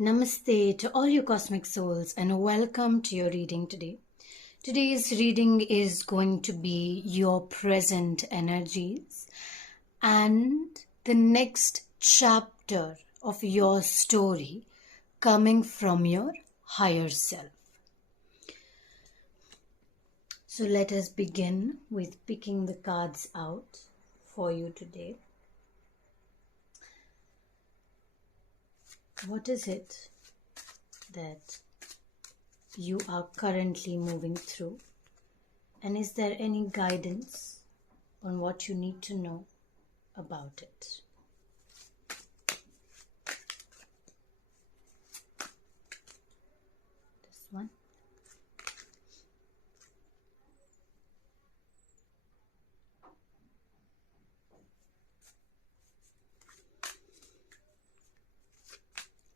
Namaste to all you cosmic souls and welcome to your reading today. Today's reading is going to be your present energies and the next chapter of your story coming from your higher self. So let us begin with picking the cards out for you today. What is it that you are currently moving through? And is there any guidance on what you need to know about it? This one.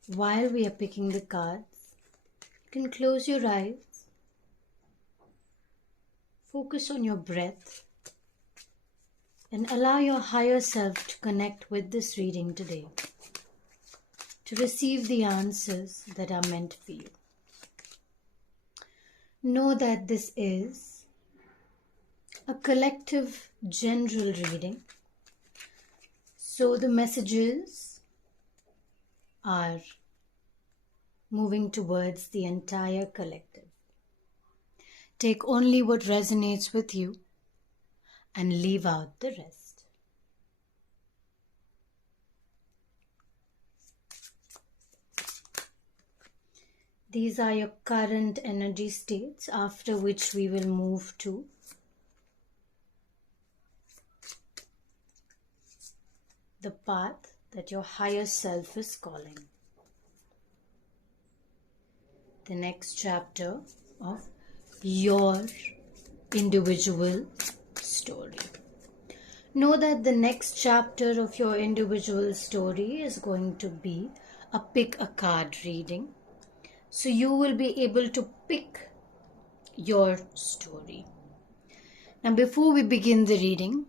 While we are picking the cards, you can close your eyes, focus on your breath, and allow your higher self to connect with this reading today, to receive the answers that are meant for you. Know that this is a collective general reading, so the messages are moving towards the entire collective. Take only what resonates with you and leave out the rest. These are your current energy states, after which we will move to the path that your higher self is calling. The next chapter of your individual story. Know that the next chapter of your individual story is going to be a pick a card reading. So you will be able to pick your story. Now before we begin the reading,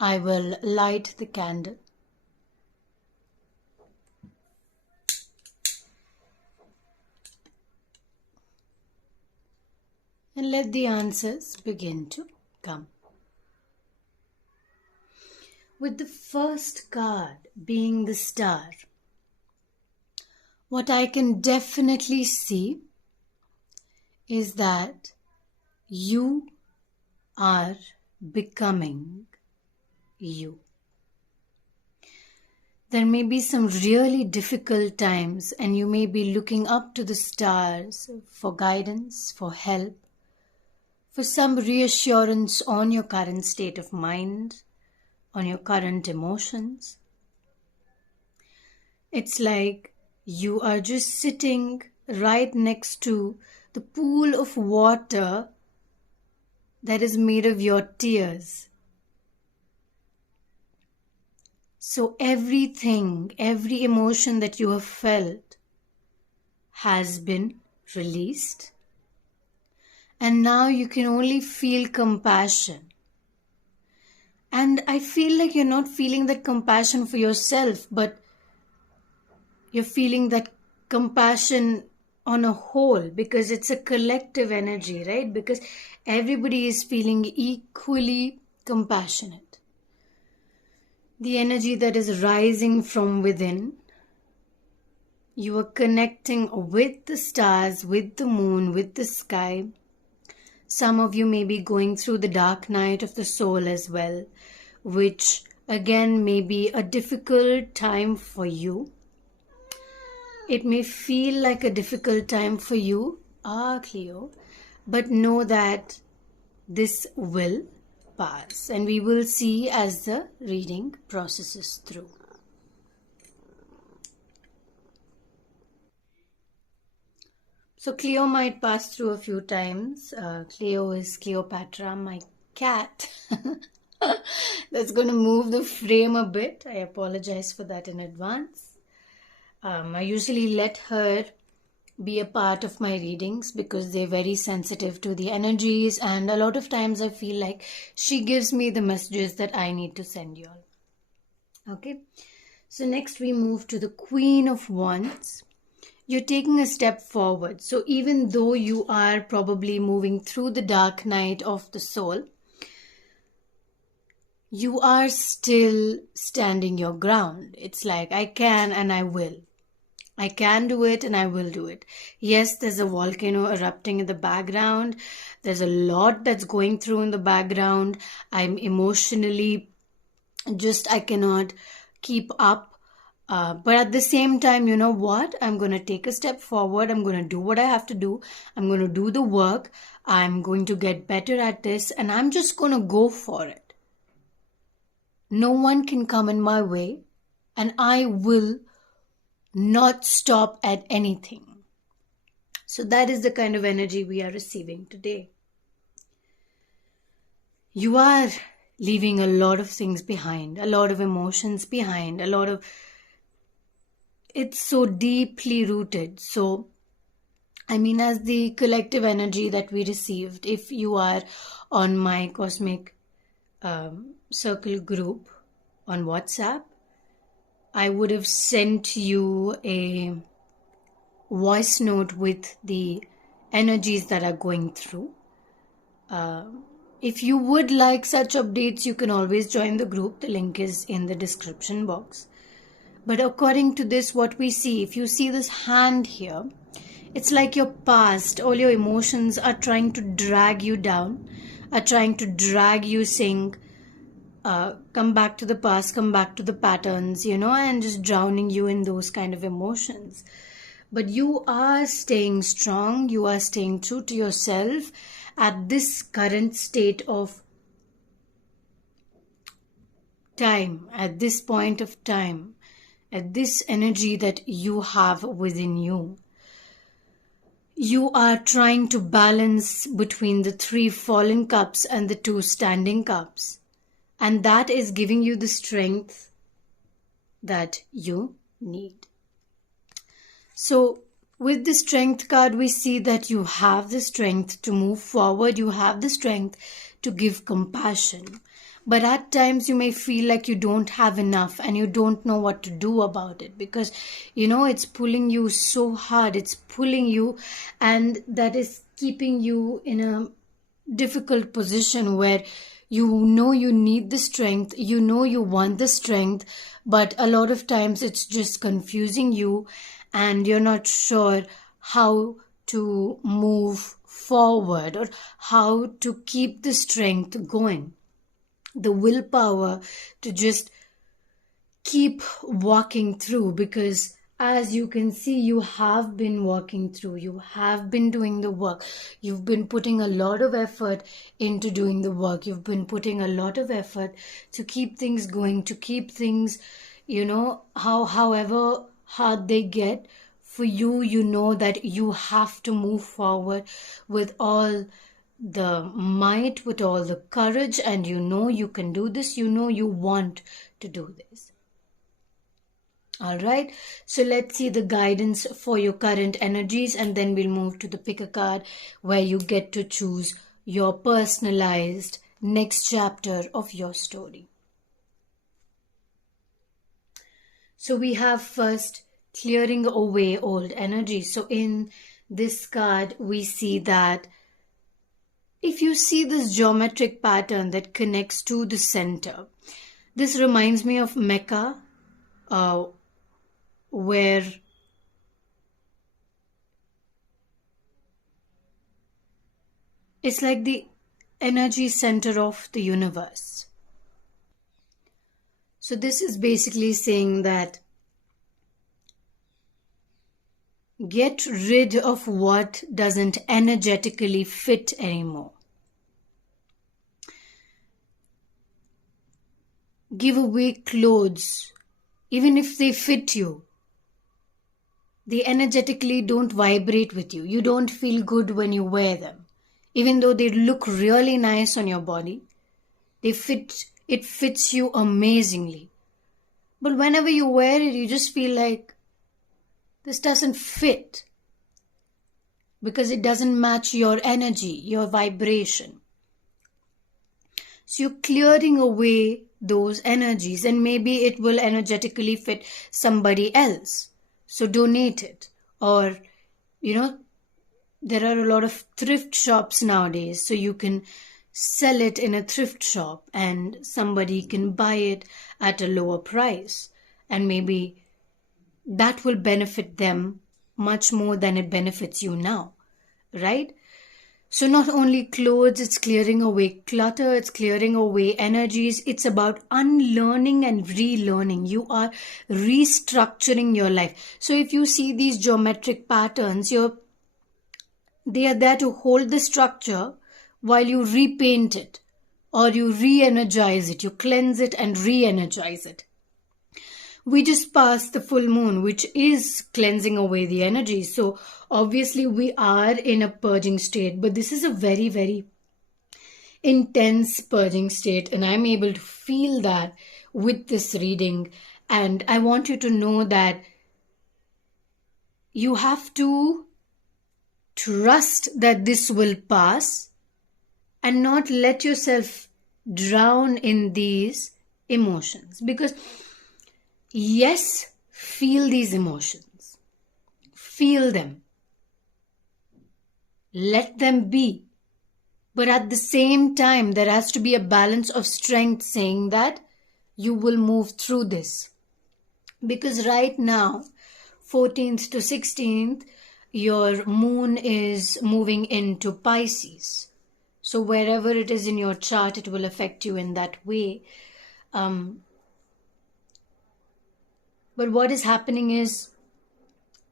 I will light the candle. And let the answers begin to come. With the first card being the Star, what I can definitely see is that you are becoming you. There may be some really difficult times and you may be looking up to the stars for guidance, for help, for some reassurance on your current state of mind, on your current emotions. It's like you are just sitting right next to the pool of water that is made of your tears. So everything, every emotion that you have felt has been released. And now you can only feel compassion. And I feel like you're not feeling that compassion for yourself, but you're feeling that compassion on a whole, because it's a collective energy, right? Because everybody is feeling equally compassionate. The energy that is rising from within, you are connecting with the stars, with the moon, with the sky. Some of you may be going through the dark night of the soul as well, which again may be a difficult time for you. It may feel like a difficult time for you, Cleo, but know that this will pass and we will see as the reading processes through. So Cleo might pass through a few times. Cleo is Cleopatra, my cat. That's going to move the frame a bit. I apologize for that in advance. I usually let her be a part of my readings because they're very sensitive to the energies, and a lot of times I feel like she gives me the messages that I need to send you all. Okay, so next we move to the Queen of Wands. you're taking a step forward. So even though you are probably moving through the dark night of the soul, you are still standing your ground. It's like, I can and I will. I can do it and I will do it. Yes, there's a volcano erupting in the background. There's a lot that's going through in the background. I'm emotionally I cannot keep up. But at the same time, you know what? I'm going to take a step forward. I'm going to do what I have to do. I'm going to do the work. I'm going to get better at this. And I'm just going to go for it. No one can come in my way. And I will not stop at anything. So that is the kind of energy we are receiving today. You are leaving a lot of things behind. A lot of emotions behind. It's so deeply rooted. So, I mean, as the collective energy that we received, if you are on my cosmic circle group on WhatsApp, I would have sent you a voice note with the energies that are going through. If you would like such updates, you can always join the group. The link is in the description box. But according to this, what we see, if you see this hand here, it's like your past, all your emotions are trying to drag you down, are trying to drag you saying, come back to the past, come back to the patterns, and just drowning you in those kind of emotions. But you are staying strong, you are staying true to yourself at this current state of time, at this point of time. At this energy that you have within you. You are trying to balance between the 3 fallen cups and the 2 standing cups. And that is giving you the strength that you need. So with the strength card, we see that you have the strength to move forward. You have the strength to give compassion. But at times you may feel like you don't have enough and you don't know what to do about it because, it's pulling you so hard. It's pulling you, and that is keeping you in a difficult position where you need the strength, you want the strength, but a lot of times it's just confusing you and you're not sure how to move forward or how to keep the strength going. The willpower to just keep walking through, because as you can see, you have been walking through, you have been doing the work, you've been putting a lot of effort into doing the work, you've been putting a lot of effort to keep things going, to keep things, however hard they get for you, that you have to move forward with all the might, with all the courage, and you can do this, you want to do this. All right, so let's see the guidance for your current energies, and then we'll move to the pick a card where you get to choose your personalized next chapter of your story. So we have first clearing away old energy. So in this card, we see that if you see this geometric pattern that connects to the center, this reminds me of Mecca, where it's like the energy center of the universe. So this is basically saying that get rid of what doesn't energetically fit anymore. Give away clothes, even if they fit you. They energetically don't vibrate with you. You don't feel good when you wear them. Even though they look really nice on your body, it fits you amazingly. But whenever you wear it, you just feel like this doesn't fit because it doesn't match your energy, your vibration. So you're clearing away those energies, and maybe it will energetically fit somebody else. So donate it, Or, you know, there are a lot of thrift shops nowadays, so you can sell it in a thrift shop and somebody can buy it at a lower price, and maybe that will benefit them much more than it benefits you now, right? So not only clothes, it's clearing away clutter, it's clearing away energies. It's about unlearning and relearning. You are restructuring your life. So if you see these geometric patterns, they are there to hold the structure while you repaint it, or you re-energize it, you cleanse it and re-energize it. We just passed the full moon, which is cleansing away the energy. So obviously we are in a purging state, but this is a very, very intense purging state, and I'm able to feel that with this reading. And I want you to know that you have to trust that this will pass and not let yourself drown in these emotions. Because yes, feel these emotions. Feel them. Let them be. But at the same time, there has to be a balance of strength, saying that you will move through this. Because right now, 14th to 16th, your moon is moving into Pisces. So wherever it is in your chart, it will affect you in that way. But what is happening is,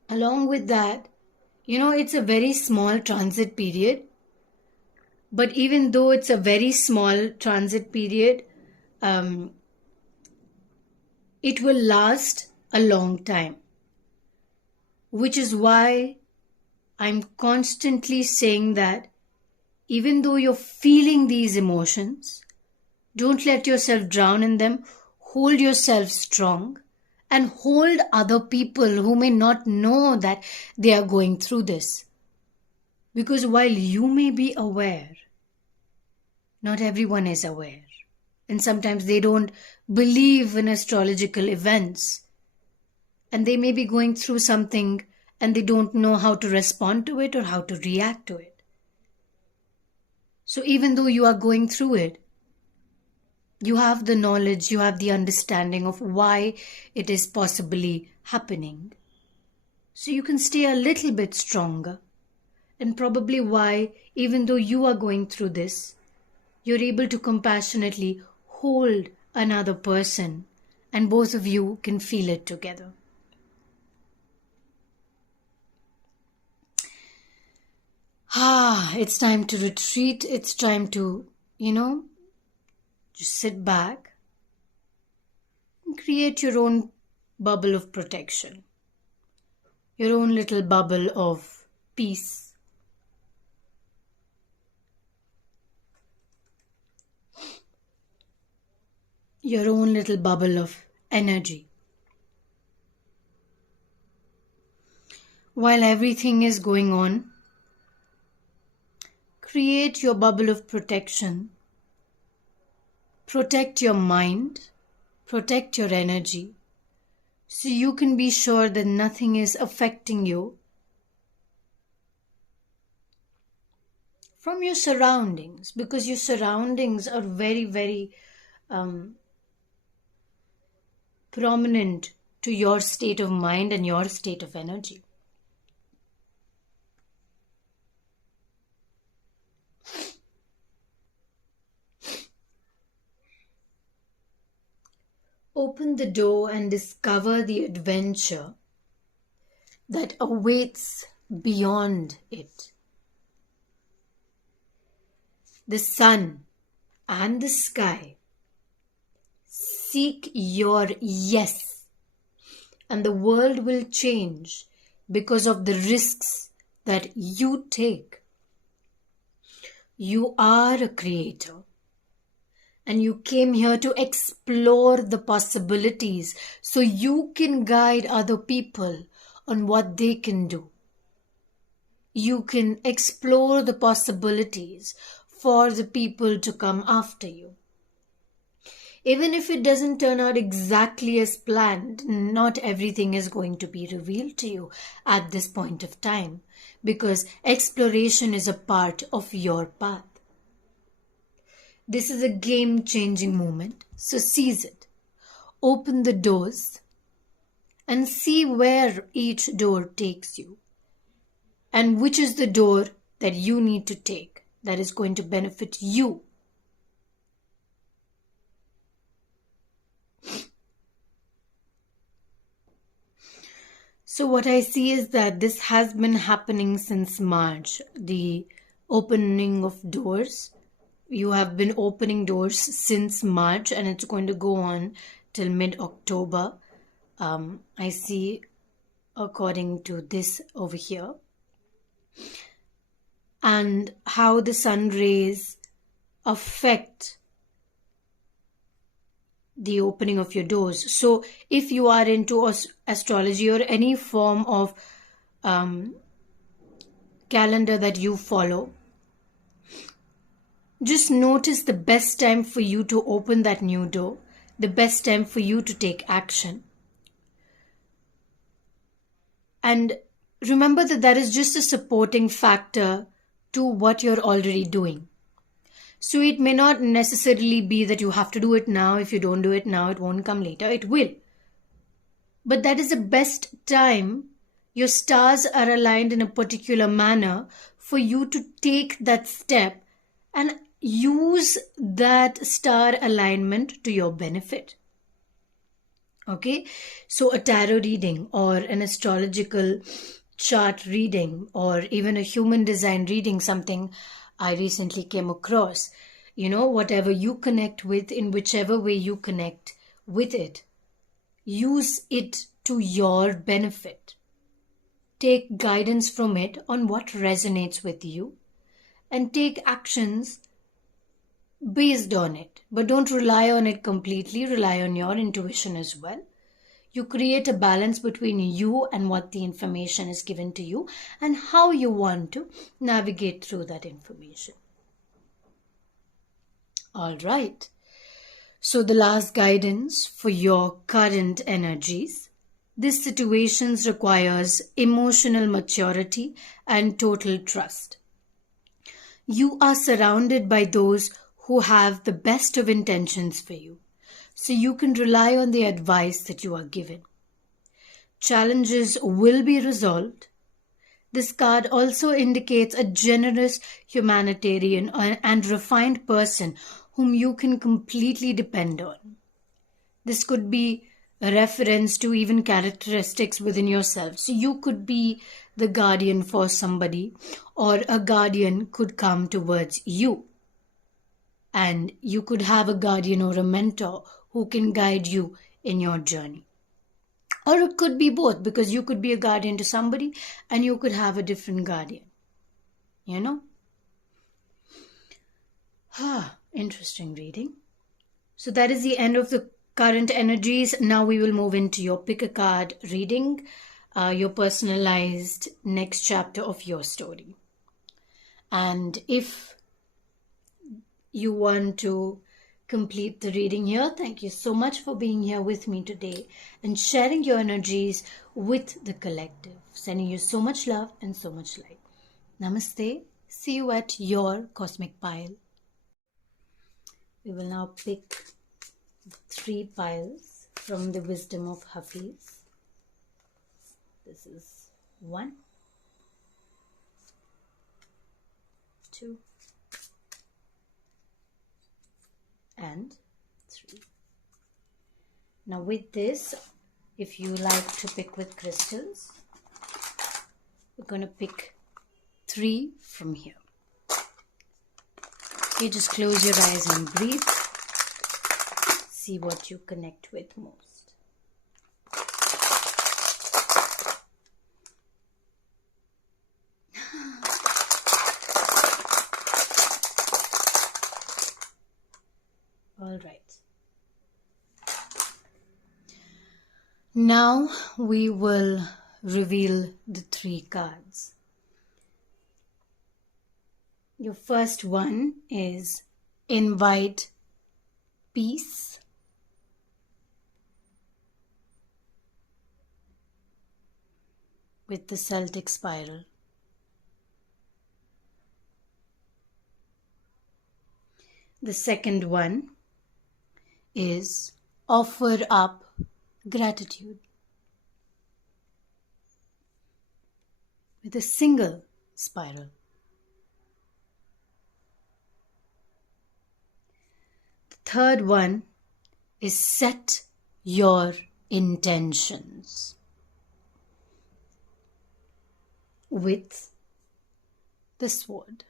along with that, it's a very small transit period. But even though it's a very small transit period, it will last a long time. Which is why I'm constantly saying that even though you're feeling these emotions, don't let yourself drown in them. Hold yourself strong and hold other people who may not know that they are going through this. Because while you may be aware, not everyone is aware. And sometimes they don't believe in astrological events. And they may be going through something and they don't know how to respond to it or how to react to it. So even though you are going through it, you have the knowledge, you have the understanding of why it is possibly happening. So you can stay a little bit stronger. And probably why, even though you are going through this, you're able to compassionately hold another person and both of you can feel it together. It's time to retreat. It's time to, just sit back and create your own bubble of protection, your own little bubble of peace. Your own little bubble of energy. While everything is going on, create your bubble of protection. Protect your mind, protect your energy, so you can be sure that nothing is affecting you from your surroundings, because your surroundings are very, very prominent to your state of mind and your state of energy. Open the door and discover the adventure that awaits beyond it. The sun and the sky seek your yes, and the world will change because of the risks that you take. You are a creator. And you came here to explore the possibilities so you can guide other people on what they can do. You can explore the possibilities for the people to come after you. Even if it doesn't turn out exactly as planned, not everything is going to be revealed to you at this point of time, because exploration is a part of your path. This is a game-changing moment, so seize it. Open the doors and see where each door takes you, and which is the door that you need to take that is going to benefit you. So what I see is that this has been happening since March, the opening of doors. You have been opening doors since March, and it's going to go on till mid-October. I see, according to this over here, and how the sun rays affect the opening of your doors. So if you are into astrology or any form of calendar that you follow, just notice the best time for you to open that new door, the best time for you to take action. And remember that that is just a supporting factor to what you're already doing. So it may not necessarily be that you have to do it now. If you don't do it now, it won't come later. It will. But that is the best time. Your stars are aligned in a particular manner for you to take that step and use that star alignment to your benefit. Okay, so a tarot reading or an astrological chart reading or even a human design reading, something I recently came across. Whatever you connect with, in whichever way you connect with it, use it to your benefit. Take guidance from it on what resonates with you and take actions based on it. But don't rely on it completely. Rely on your intuition as well. You create a balance between you and what the information is given to you and how you want to navigate through that information. All right. So the last guidance for your current energies. This situation requires emotional maturity and total trust. You are surrounded by those who have the best of intentions for you, so you can rely on the advice that you are given. Challenges will be resolved. This card also indicates a generous, humanitarian, and refined person whom you can completely depend on. This could be a reference to even characteristics within yourself. So you could be the guardian for somebody, or a guardian could come towards you. And you could have a guardian or a mentor who can guide you in your journey. Or it could be both, because you could be a guardian to somebody and you could have a different guardian. Interesting reading. So that is the end of the current energies. Now we will move into your pick a card reading, your personalized next chapter of your story. And if you want to complete the reading here, thank you so much for being here with me today and sharing your energies with the collective. Sending you so much love and so much light. Namaste. See you at your cosmic pile. We will now pick 3 piles from the wisdom of Hafiz. This is 1, 2, and 3. Now with this, if you like to pick with crystals, we're going to pick 3 from here. Okay, just close your eyes and breathe. See what you connect with most. All right. Now we will reveal the 3 cards. Your first one is invite peace with the Celtic spiral. The second one is offer up gratitude with a single spiral. The third one is set your intentions with the sword.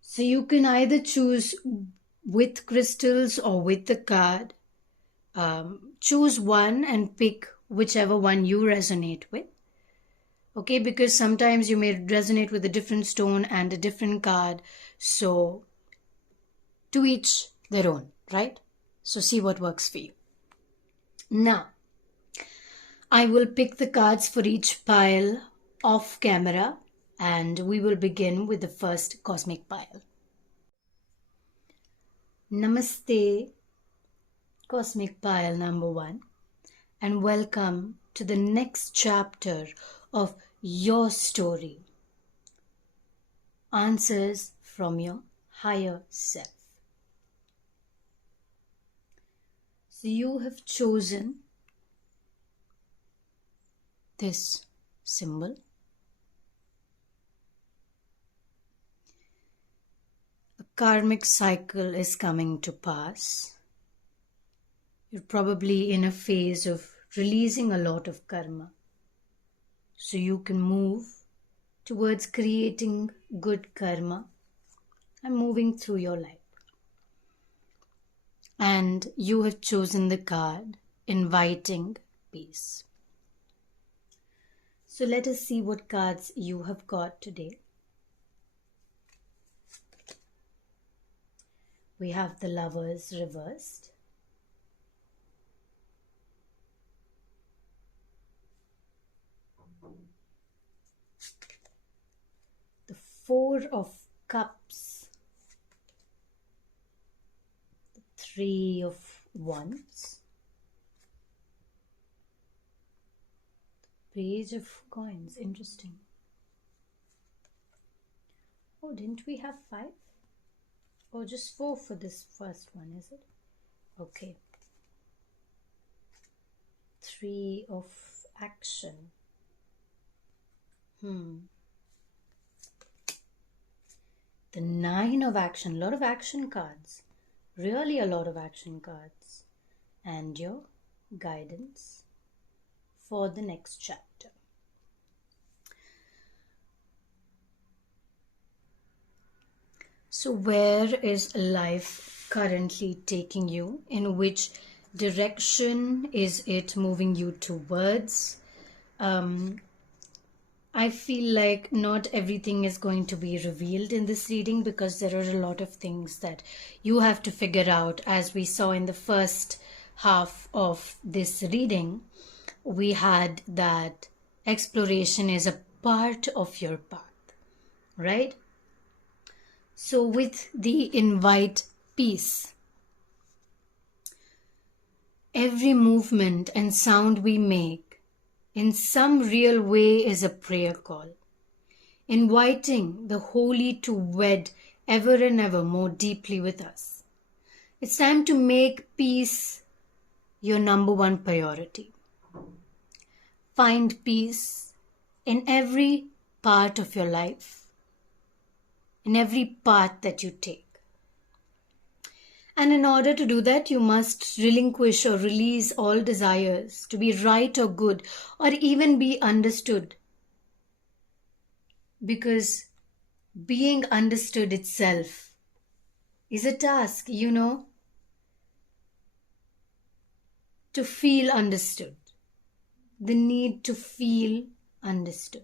So you can either choose with crystals or with the card. Choose one and pick whichever one you resonate with. Okay, because sometimes you may resonate with a different stone and a different card. So to each their own, right? So see what works for you. Now, I will pick the cards for each pile off camera, and we will begin with the first cosmic pile. Namaste, cosmic pile number 1, and welcome to the next chapter of your story. Answers from your higher self. So you have chosen this symbol. A karmic cycle is coming to pass. You're probably in a phase of releasing a lot of karma, so you can move towards creating good karma and moving through your life. And you have chosen the card inviting peace. So let us see what cards you have got today. We have the Lovers reversed. The Four of Cups. The Three of Wands. Page of Coins. Interesting. Oh, didn't we have 5? Oh, just 4 for this first one, is it? Okay. 3 of Action. The 9 of Action. A lot of action cards. Really a lot of action cards. And your guidance for the next chapter. So where is life currently taking you? In which direction is it moving you towards? I feel like not everything is going to be revealed in this reading, because there are a lot of things that you have to figure out. As we saw in the first half of this reading, we had that exploration is a part of your path, right? So with the invite peace, every movement and sound we make in some real way is a prayer call, inviting the holy to wed ever and ever more deeply with us. It's time to make peace your number one priority. Find peace in every part of your life, in every path that you take. And in order to do that, you must relinquish or release all desires to be right or good or even be understood. Because being understood itself is a task, to feel understood. The need to feel understood.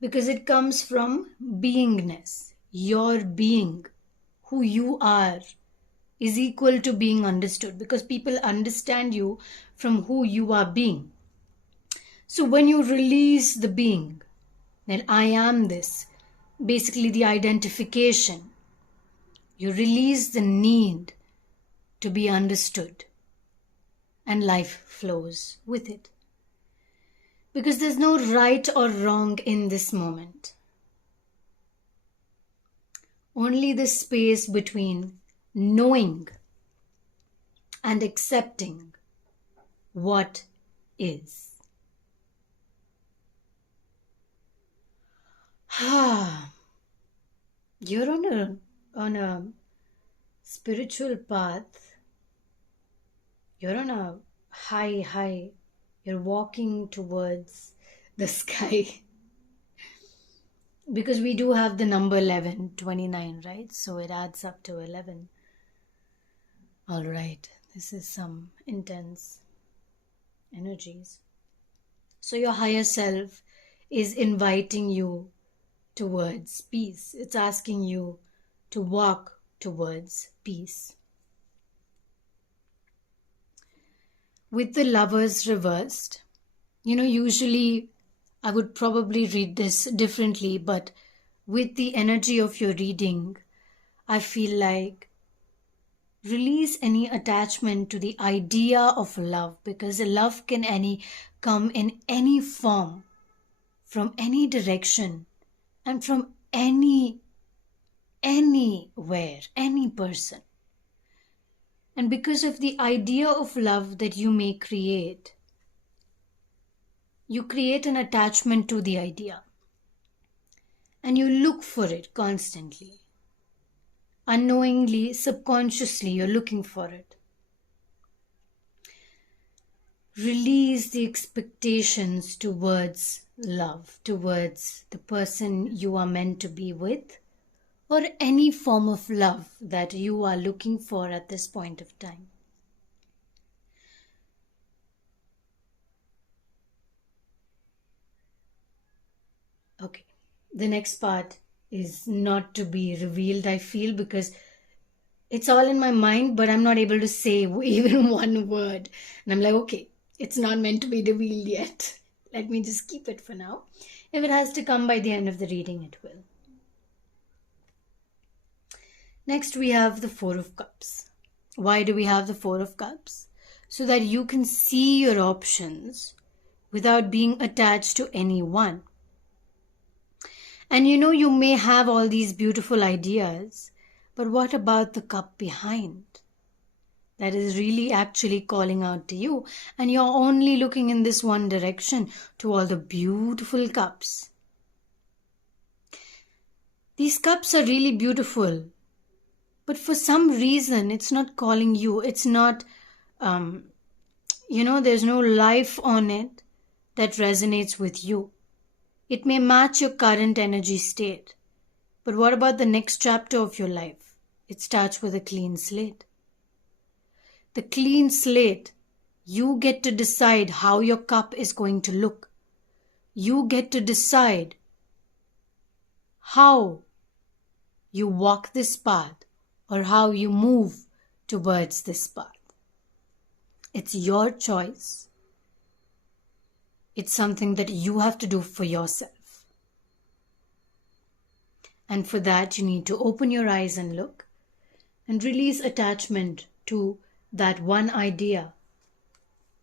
Because it comes from beingness. Your being, who you are, is equal to being understood, because people understand you from who you are being. So when you release the being, then I am this, basically the identification, you release the need to be understood. and life flows with it. Because there's no right or wrong in this moment. Only the space between knowing and accepting what is. You're on a spiritual path. You're on a high. You're walking towards the sky. Because we do have the number 11, 29, right? So it adds up to 11. All right. This is some intense energies. So your higher self is inviting you towards peace. It's asking you to walk towards peace. With the Lovers reversed, usually I would probably read this differently, but with the energy of your reading, I feel like release any attachment to the idea of love, because love can come in any form, from any direction, and from anywhere, any person. And because of the idea of love that you may create, you create an attachment to the idea. And you look for it constantly. Unknowingly, subconsciously, you're looking for it. Release the expectations towards love, towards the person you are meant to be with, or any form of love that you are looking for at this point of time. Okay, the next part is not to be revealed, I feel, because it's all in my mind, but I'm not able to say even one word. And I'm like, okay, it's not meant to be revealed yet. Let me just keep it for now. If it has to come by the end of the reading, it will. Next, we have the Four of Cups. Why do we have the Four of Cups? So that you can see your options without being attached to anyone. And you may have all these beautiful ideas, but what about the cup behind? That is really actually calling out to you, and you're only looking in this one direction, to all the beautiful cups. These cups are really beautiful, but for some reason it's not calling you. It's not, there's no life on it that resonates with you. It may match your current energy state, but what about the next chapter of your life? It starts with a clean slate. The clean slate, you get to decide how your cup is going to look. You get to decide how you walk this path or how you move towards this path. It's your choice. It's something that you have to do for yourself. And for that, you need to open your eyes and look and release attachment to that one idea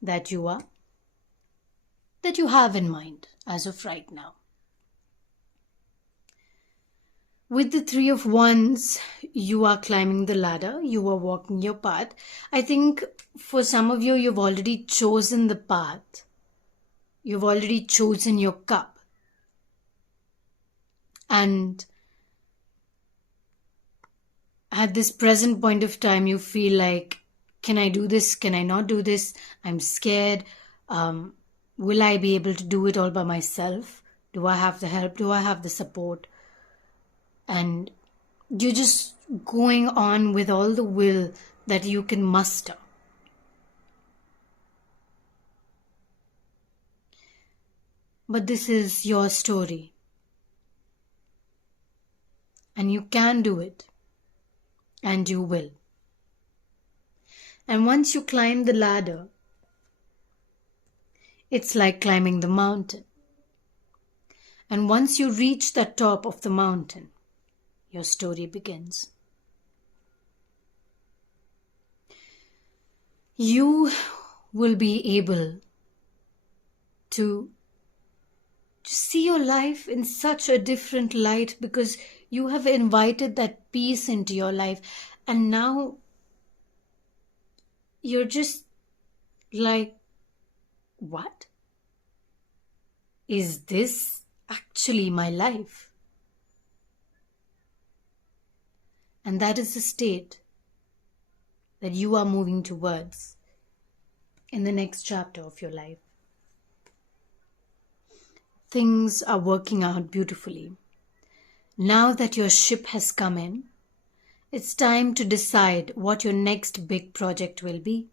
that you have in mind as of right now. With the Three of Wands, you are climbing the ladder, you are walking your path. I think for some of you, you've already chosen the path. You've already chosen your cup. And at this present point of time, you feel like, can I do this? Can I not do this? I'm scared. Will I be able to do it all by myself? Do I have the help? Do I have the support? And you're just going on with all the will that you can muster. But this is your story. And you can do it. And you will. And once you climb the ladder, it's like climbing the mountain. And once you reach the top of the mountain, your story begins. You will be able to see your life in such a different light, because you have invited that peace into your life, and now you're just like, what? Is this actually my life? And that is the state that you are moving towards in the next chapter of your life. Things are working out beautifully. Now that your ship has come in, it's time to decide what your next big project will be.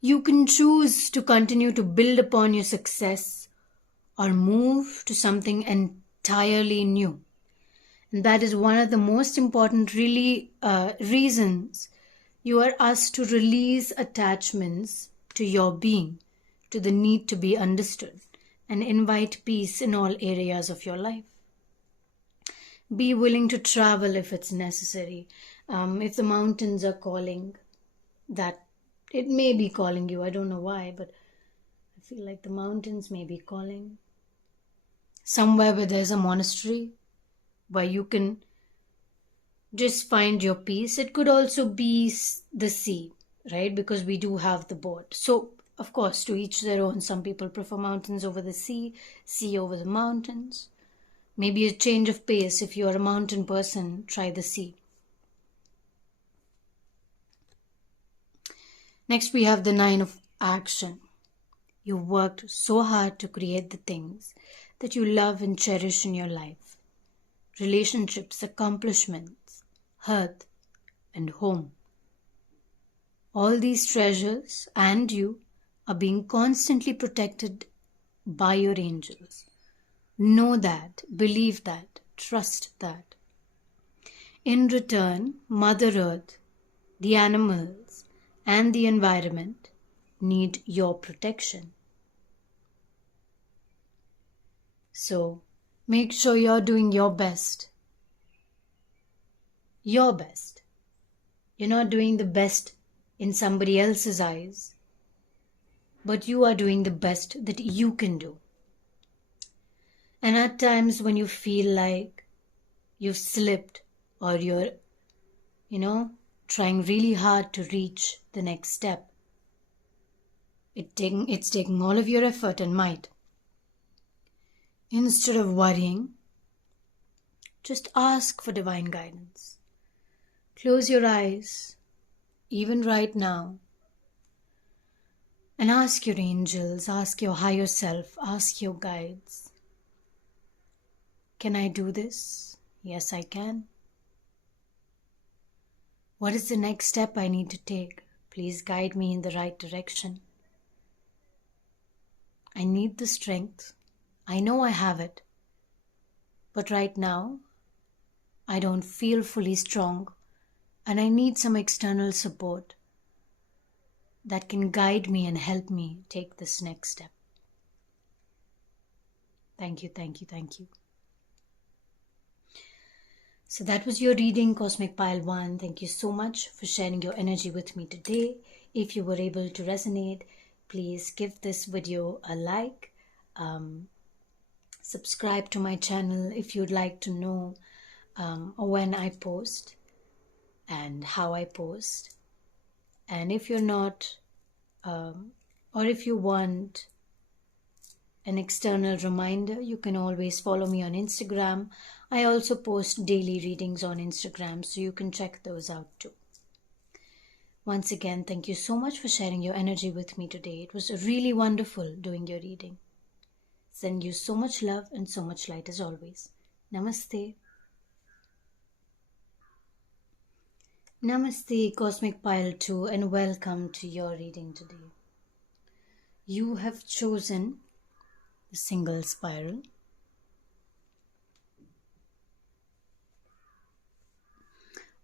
You can choose to continue to build upon your success or move to something entirely new. And that is one of the most important reasons you are asked to release attachments to your being, to the need to be understood, and invite peace in all areas of your life. Be willing to travel if it's necessary. If the mountains are calling, that it may be calling you. I don't know why, but I feel like the mountains may be calling. Somewhere where there's a monastery, where you can just find your peace. It could also be the sea, right? Because we do have the boat. So, of course, to each their own. Some people prefer mountains over the sea over the mountains. Maybe a change of pace. If you're a mountain person, try the sea. Next, we have the 9 of action. You worked so hard to create the things that you love and cherish in your life. Relationships, accomplishments, health, and home. All these treasures and you are being constantly protected by your angels. Know that, believe that, trust that. In return, Mother Earth, the animals, and the environment need your protection. So, make sure you're doing your best. Your best. You're not doing the best in somebody else's eyes, but you are doing the best that you can do. And at times when you feel like you've slipped, or you're, trying really hard to reach the next step, it's taking all of your effort and might. Instead of worrying, just ask for divine guidance. Close your eyes, even right now, and ask your angels, ask your higher self, ask your guides. Can I do this? Yes, I can. What is the next step I need to take? Please guide me in the right direction. I need the strength. I know I have it. But right now, I don't feel fully strong, and I need some external support that can guide me and help me take this next step. Thank you, thank you, thank you. So that was your reading, Cosmic Pile 1. Thank you so much for sharing your energy with me today. If you were able to resonate, please give this video a like. Subscribe to my channel if you'd like to know when I post and how I post. And if you're not, or if you want an external reminder, you can always follow me on Instagram. I also post daily readings on Instagram, so you can check those out too. Once again, thank you so much for sharing your energy with me today. It was really wonderful doing your reading. Send you so much love and so much light as always. Namaste. Namaste, Cosmic Pile 2, and welcome to your reading today. You have chosen the single spiral.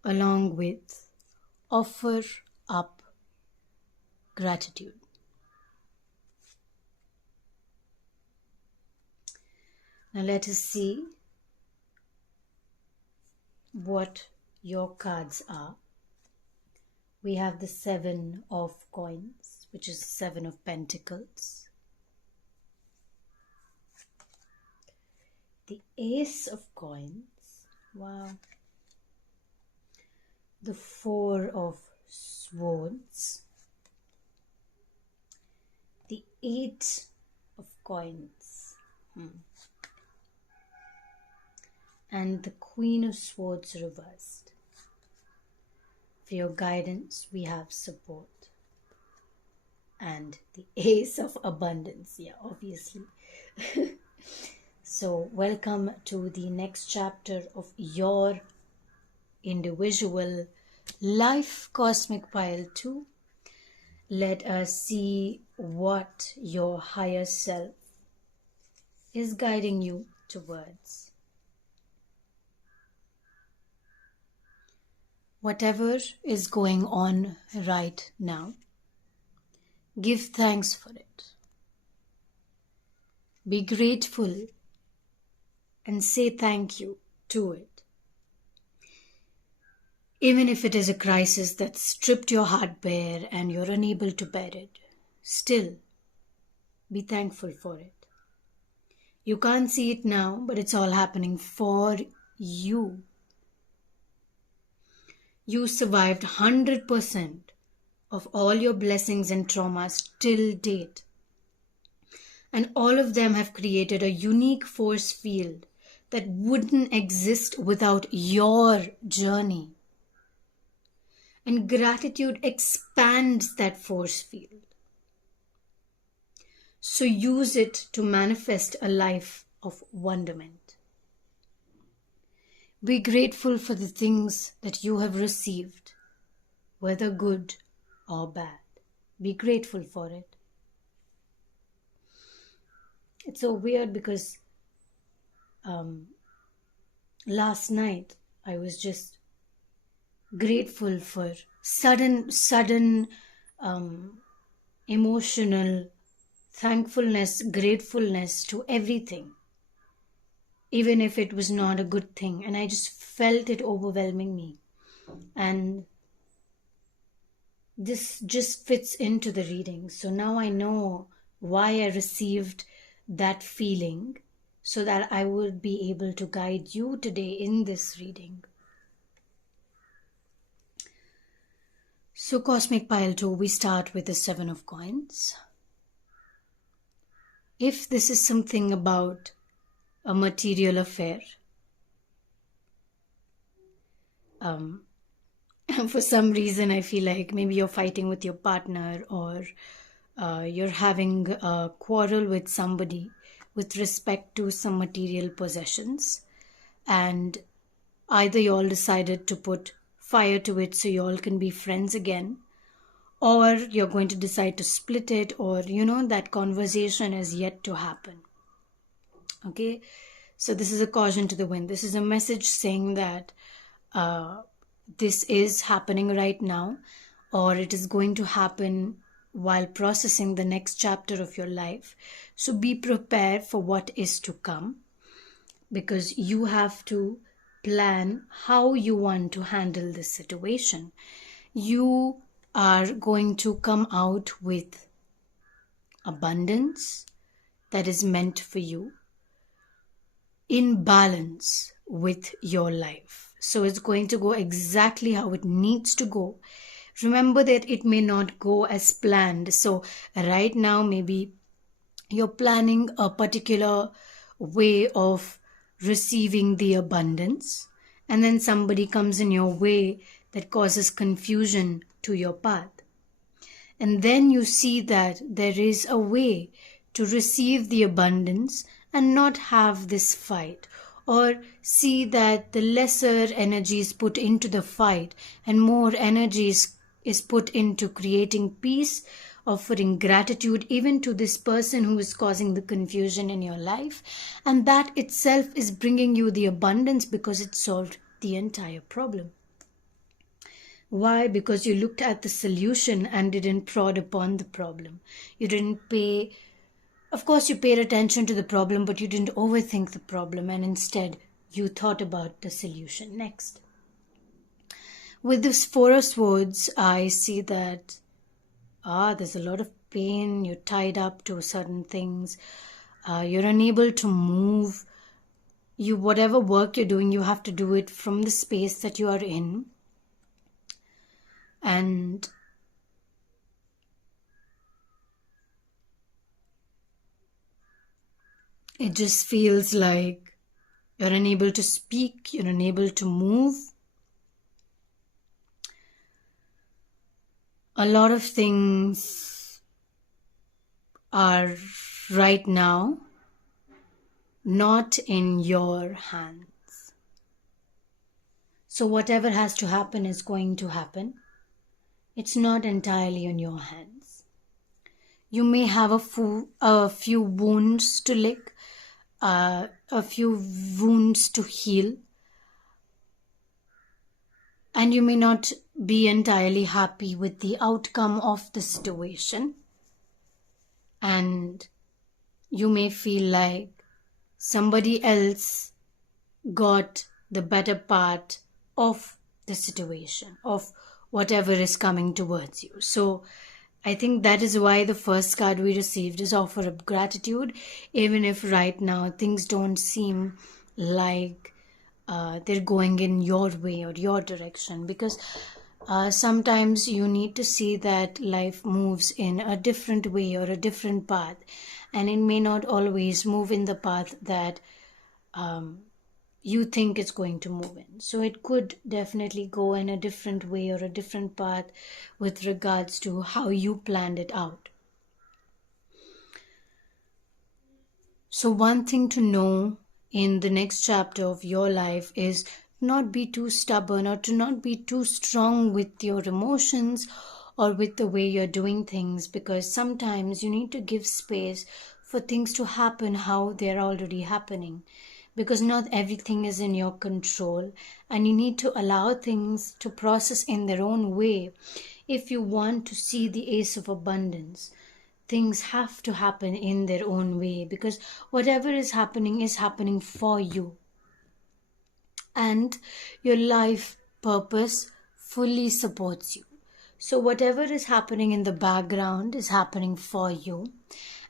Along with offer up gratitude. Now let us see what your cards are we have the 7 of coins, which is 7 of pentacles. The ace of coins. Wow. The 4 of swords. The 8 of coins. And the Queen of Swords reversed. For your guidance, we have support. And the Ace of Abundance. Yeah, obviously. So, welcome to the next chapter of your individual life, Cosmic Pile 2. Let us see what your higher self is guiding you towards. Whatever is going on right now, give thanks for it. Be grateful and say thank you to it. Even if it is a crisis that stripped your heart bare and you're unable to bear it, still be thankful for it. You can't see it now, but it's all happening for you. You survived 100% of all your blessings and traumas till date. And all of them have created a unique force field that wouldn't exist without your journey. And gratitude expands that force field. So use it to manifest a life of wonderment. Be grateful for the things that you have received, whether good or bad. Be grateful for it. It's so weird because last night I was just grateful for sudden emotional thankfulness, gratefulness to everything. Even if it was not a good thing, and I just felt it overwhelming me. And this just fits into the reading. So now I know why I received that feeling, so that I would be able to guide you today in this reading. So Cosmic Pile 2, we start with the 7 of coins. If this is something about a material affair, for some reason I feel like maybe you're fighting with your partner, or you're having a quarrel with somebody with respect to some material possessions, and either you all decided to put fire to it so you all can be friends again, or you're going to decide to split it, or that conversation is yet to happen. Okay, so this is a caution to the wind. This is a message saying that this is happening right now, or it is going to happen while processing the next chapter of your life. So be prepared for what is to come, because you have to plan how you want to handle this situation. You are going to come out with abundance that is meant for you, in balance with your life. So it's going to go exactly how it needs to go. Remember that it may not go as planned. So right now, maybe you're planning a particular way of receiving the abundance, and then somebody comes in your way that causes confusion to your path. And then you see that there is a way to receive the abundance and not have this fight, or see that the lesser energy is put into the fight and more energy is put into creating peace, offering gratitude even to this person who is causing the confusion in your life, and that itself is bringing you the abundance because it solved the entire problem. Why? Because you looked at the solution and didn't prod upon the problem. You didn't pay. Of course, you paid attention to the problem, but you didn't overthink the problem, and instead you thought about the solution next. With this Four of Swords, I see that there's a lot of pain. You're tied up to certain things. You're unable to move. Whatever work you're doing, you have to do it from the space that you are in. And it just feels like you're unable to speak, you're unable to move. A lot of things are right now not in your hands. So whatever has to happen is going to happen. It's not entirely in your hands. You may have a few wounds to lick, a few wounds to heal, and you may not be entirely happy with the outcome of the situation, and you may feel like somebody else got the better part of the situation, of whatever is coming towards you. So I think that is why the first card we received is offer of gratitude, even if right now things don't seem like they're going in your way or your direction, because sometimes you need to see that life moves in a different way or a different path, and it may not always move in the path that you think it's going to move in. So it could definitely go in a different way or a different path with regards to how you planned it out. So one thing to know in the next chapter of your life is not be too stubborn or to not be too strong with your emotions or with the way you're doing things, because sometimes you need to give space for things to happen how they're already happening, because not everything is in your control, and you need to allow things to process in their own way. If you want to see the Ace of Abundance, things have to happen in their own way, because whatever is happening for you, and your life purpose fully supports you. So whatever is happening in the background is happening for you,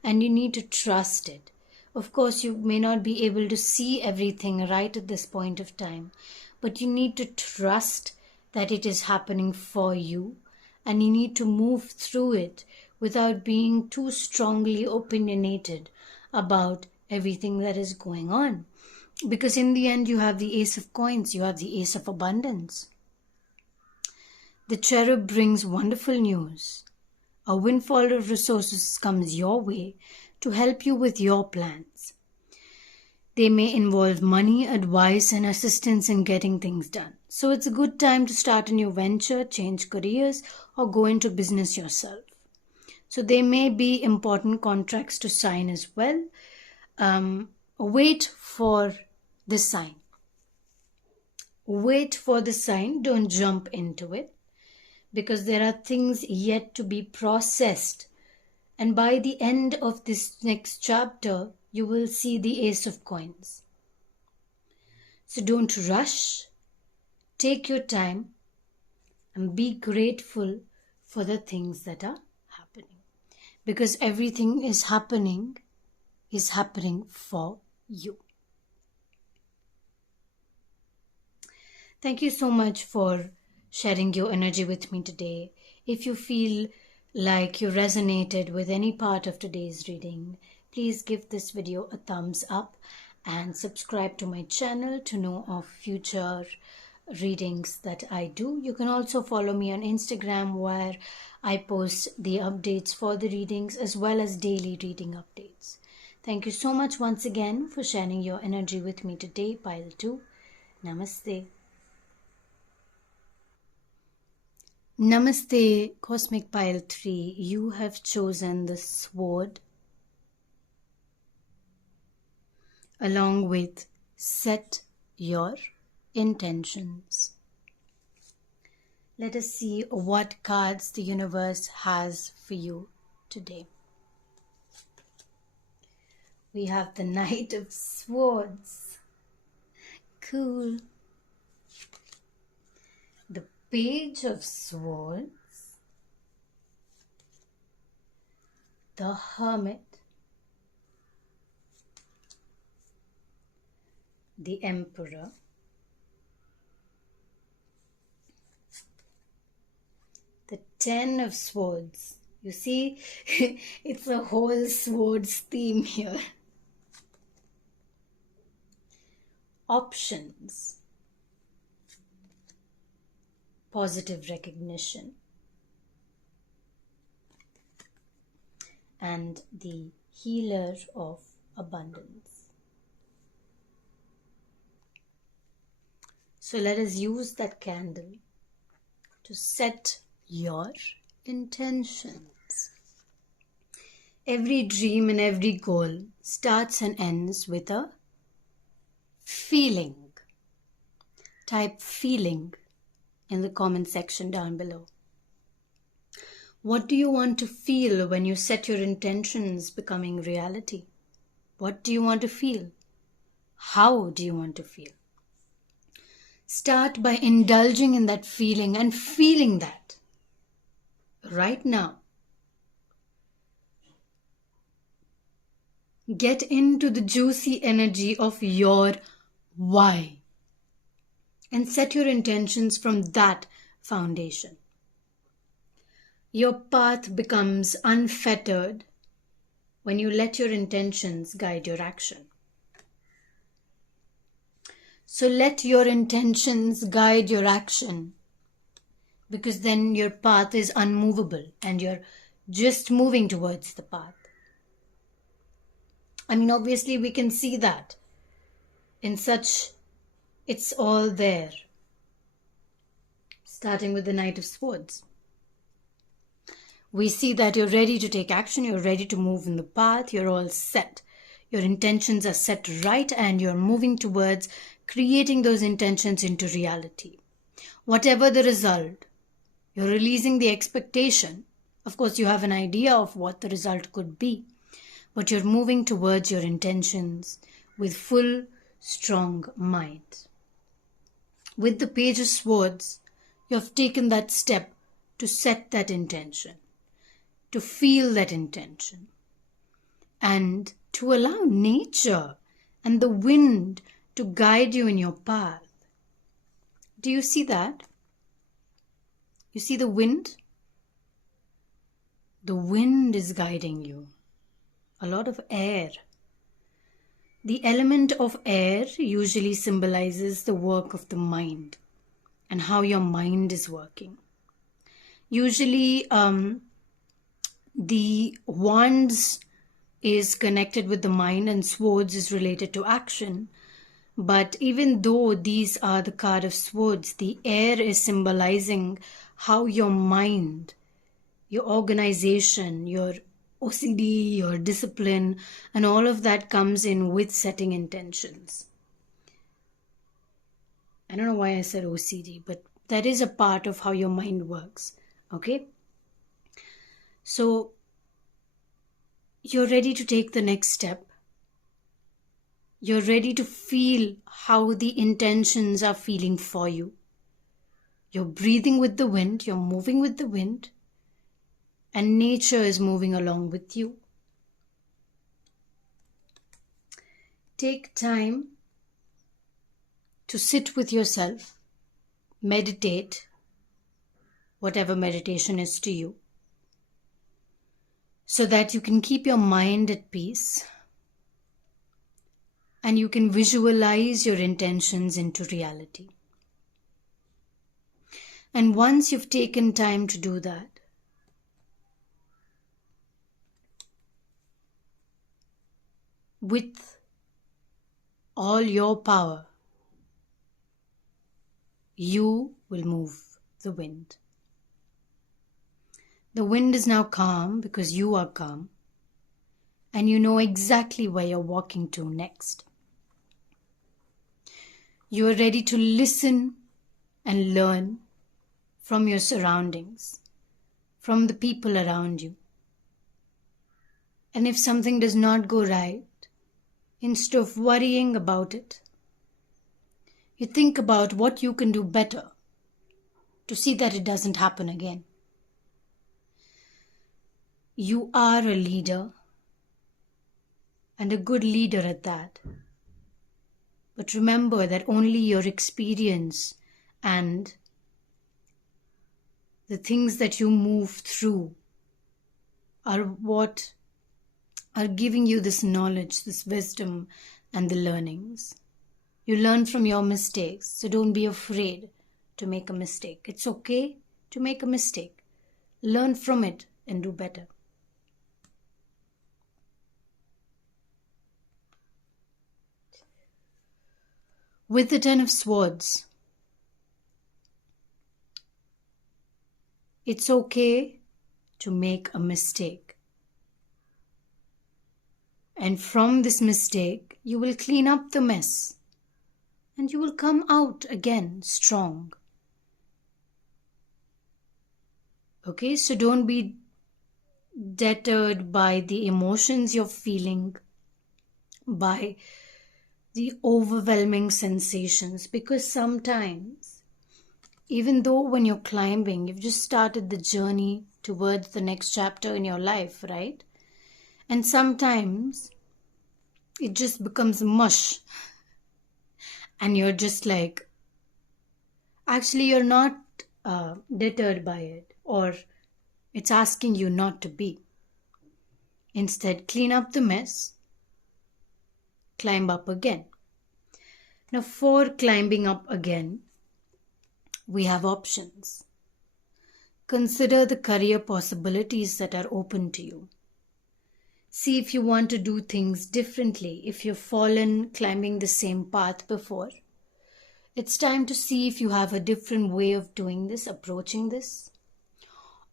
and you need to trust it. Of course, you may not be able to see everything right at this point of time, but you need to trust that it is happening for you, and you need to move through it without being too strongly opinionated about everything that is going on. Because in the end, you have the Ace of Coins, you have the Ace of Abundance. The cherub brings wonderful news. A windfall of resources comes your way to help you with your plans. They may involve money, advice, and assistance in getting things done. So it's a good time to start a new venture, change careers, or go into business yourself. So there may be important contracts to sign as well. Wait for the sign. Wait for the sign. Don't jump into it, because there are things yet to be processed. And by the end of this next chapter, you will see the Ace of Coins. So don't rush. Take your time and be grateful for the things that are happening, because everything is happening for you. Thank you so much for sharing your energy with me today. If you feel like you resonated with any part of today's reading, please give this video a thumbs up and subscribe to my channel to know of future readings that I do. You can also follow me on Instagram, where I post the updates for the readings as well as daily reading updates. Thank you so much once again for sharing your energy with me today, Pile 2. Namaste. Namaste, Cosmic Pile 3. You have chosen the sword along with set your intentions. Let us see what cards the universe has for you today. We have the Knight of Swords. Cool. The Page of Swords, the Hermit, the Emperor, the Ten of Swords. You see, it's a whole swords theme here. Options, positive recognition, and the Healer of Abundance. So let us use that candle to set your intentions. Every dream and every goal starts and ends with a feeling. Type feeling in the comment section down below. What do you want to feel when you set your intentions becoming reality? What do you want to feel? How do you want to feel? Start by indulging in that feeling and feeling that right now. Get into the juicy energy of your why and set your intentions from that foundation. Your path becomes unfettered when you let your intentions guide your action. So let your intentions guide your action, because then your path is unmovable and you're just moving towards the path. I mean, obviously we can see that in such, it's all there. Starting with the Knight of Swords. We see that you're ready to take action, you're ready to move in the path, you're all set. Your intentions are set right and you're moving towards creating those intentions into reality. Whatever the result, you're releasing the expectation. Of course, you have an idea of what the result could be, but you're moving towards your intentions with full, strong mind. With the Page of Swords, you have taken that step to set that intention, to feel that intention, and to allow nature and the wind to guide you in your path. Do you see that? You see the wind? The wind is guiding you. A lot of air. The element of air usually symbolizes the work of the mind and how your mind is working. Usually, the wands is connected with the mind and swords is related to action. But even though these are the card of swords, the air is symbolizing how your mind, your organization, your OCD, your discipline, and all of that comes in with setting intentions. I don't know why I said OCD, but that is a part of how your mind works. Okay? So, you're ready to take the next step. You're ready to feel how the intentions are feeling for you. You're breathing with the wind, you're moving with the wind, and nature is moving along with you. Take time to sit with yourself, meditate, whatever meditation is to you, so that you can keep your mind at peace and you can visualize your intentions into reality. And once you've taken time to do that, with all your power, you will move the wind. The wind is now calm because you are calm, and you know exactly where you're walking to next. You are ready to listen and learn from your surroundings, from the people around you. And if something does not go right, instead of worrying about it, you think about what you can do better. to see that it doesn't happen again. You are a leader, and a good leader at that. But remember that only your experience and the things that you move through are what are giving you this knowledge, this wisdom, and the learnings. You learn from your mistakes, so don't be afraid to make a mistake. It's okay to make a mistake. Learn from it and do better. With the Ten of Swords, it's okay to make a mistake. And from this mistake, you will clean up the mess. And you will come out again strong. Okay, so don't be deterred by the emotions you're feeling, by the overwhelming sensations, because sometimes, even though when you're climbing, you've just started the journey towards the next chapter in your life, right? And sometimes it just becomes mush. And you're just like, actually you're not deterred by it, or it's asking you not to be. Instead, clean up the mess, climb up again. Now, for climbing up again, we have options. Consider the career possibilities that are open to you. See if you want to do things differently. If you've fallen climbing the same path before, it's time to see if you have a different way of doing this, approaching this,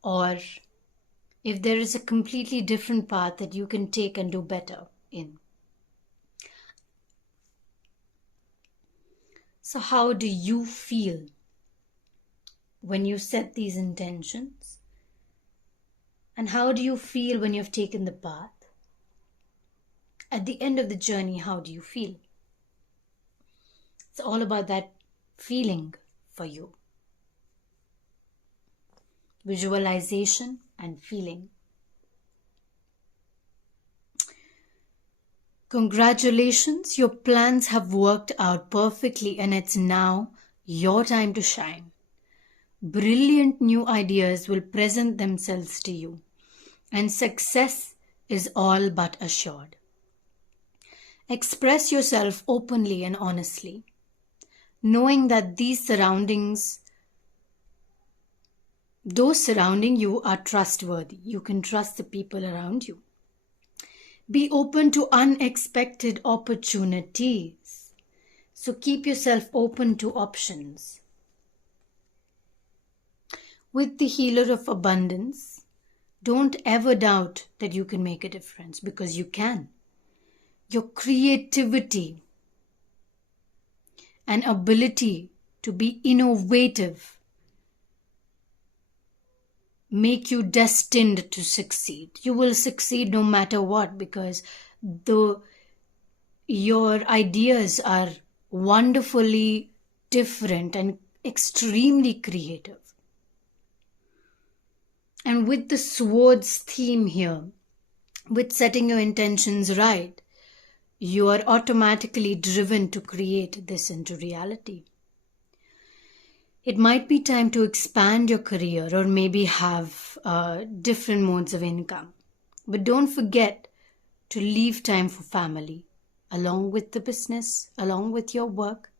or if there is a completely different path that you can take and do better in. So how do you feel when you set these intentions? And how do you feel when you've taken the path? At the end of the journey, how do you feel? It's all about that feeling for you. Visualization and feeling. Congratulations, your plans have worked out perfectly and it's now your time to shine. Brilliant new ideas will present themselves to you, and success is all but assured. Express yourself openly and honestly, knowing that those surrounding you are trustworthy. You can trust the people around you. Be open to unexpected opportunities. So keep yourself open to options. With the Healer of Abundance, don't ever doubt that you can make a difference, because you can. Your creativity and ability to be innovative make you destined to succeed. You will succeed no matter what, because your ideas are wonderfully different and extremely creative. And with the swords theme here, with setting your intentions right, you are automatically driven to create this into reality. It might be time to expand your career, or maybe have different modes of income. But don't forget to leave time for family, along with the business, along with your work.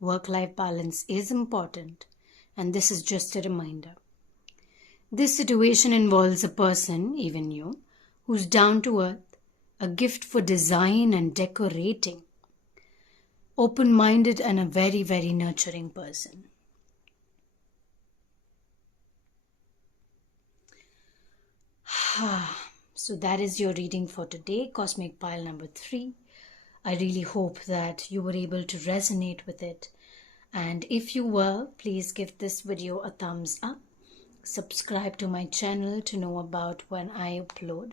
Work-life balance is important, and this is just a reminder. This situation involves a person, even you, who's down to earth, a gift for design and decorating, open-minded, and a very, very nurturing person. So that is your reading for today, Cosmic Pile number 3. I really hope that you were able to resonate with it. And if you were, please give this video a thumbs up. Subscribe to my channel to know about when I upload.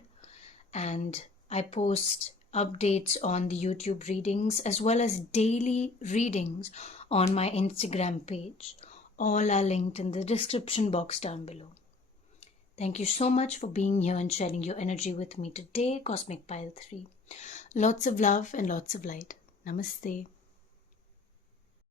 And I post updates on the YouTube readings as well as daily readings on my Instagram page. all are linked in the description box down below. Thank you so much for being here and sharing your energy with me today, Cosmic Pile 3. Lots of love and lots of light. Namaste.